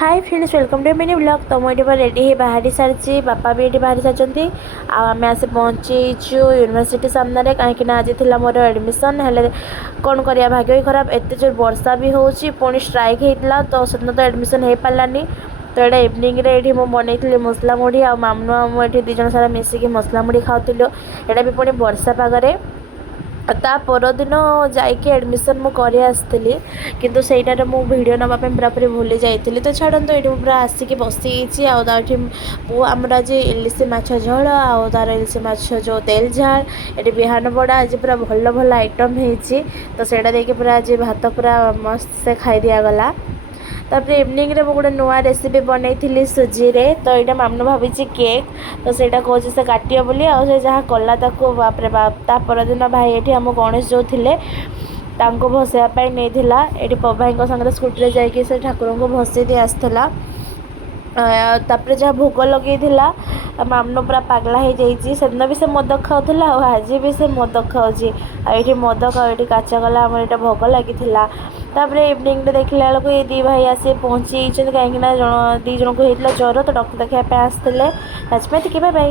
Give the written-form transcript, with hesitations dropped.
Hi friends, welcome to mini blog. तो मुझे ready ही बाहरी सारी, बापा भी ये बाहरी सारी। आम आसी पहुँचीचु यूनिवर्सिटी सामने कहीं आज थी मोर एडमिशन हेल्ले कौन कर भाग्य ही खराब। एत जोर वर्षा भी होची, पुणी स्ट्राइक होता तो से तो एडमिशन हो पारानी। तो यहाँ इवनिंग ये बनई मसला मुढ़ी आ मामू आमुठी दिज सारा मिसिकी मसला मुढ़ी खाऊलु। यहाँ भी पुणी वर्षा पागरे ता परदिन जाइए एडमिशन मुझे आसती किंतु सेटार मु वीडियो नापी पूरापूरी भूली जाइली। तो छाड़ू ये पूरा आसिक बसी आउ आमर आज इलिश माछ झोल आर इलिश माछ जो तेल झाल ये बिहान बड़ा आज पूरा भल भल आइटम होती। तो सेटा देखिए पूरा आज भात पूरा मस्त से खाई दिगला। तापर इवनिंग रे गोटे नुआ रेसिपी बनई सुजी रे। तो यहाँ मामू भाभी केक तो सेटा कौन से काटियो बोली आ जहाँ कला बाप रे बाप। ता परदिन भाई ये आम गणेश जो थे भसैयापाई नहीं ये भाई सागर स्कूटी जाकि से ठाकुर को भसई दी आसला। तापर जहाँ भोग लगे मामू पूरा पागला हो जाइए। सेदिन भी से मद खाऊला आज भी से मद खाऊँगी। ये मद खाऊ काचा गला आम यहाँ भोग लगी। तापर इवनिंग देखला बेलू ये दी भाई आसी पहुँची कहीं दी जन को होता ज्वर तो डॉक्टर देखापी आसते। Bye bye.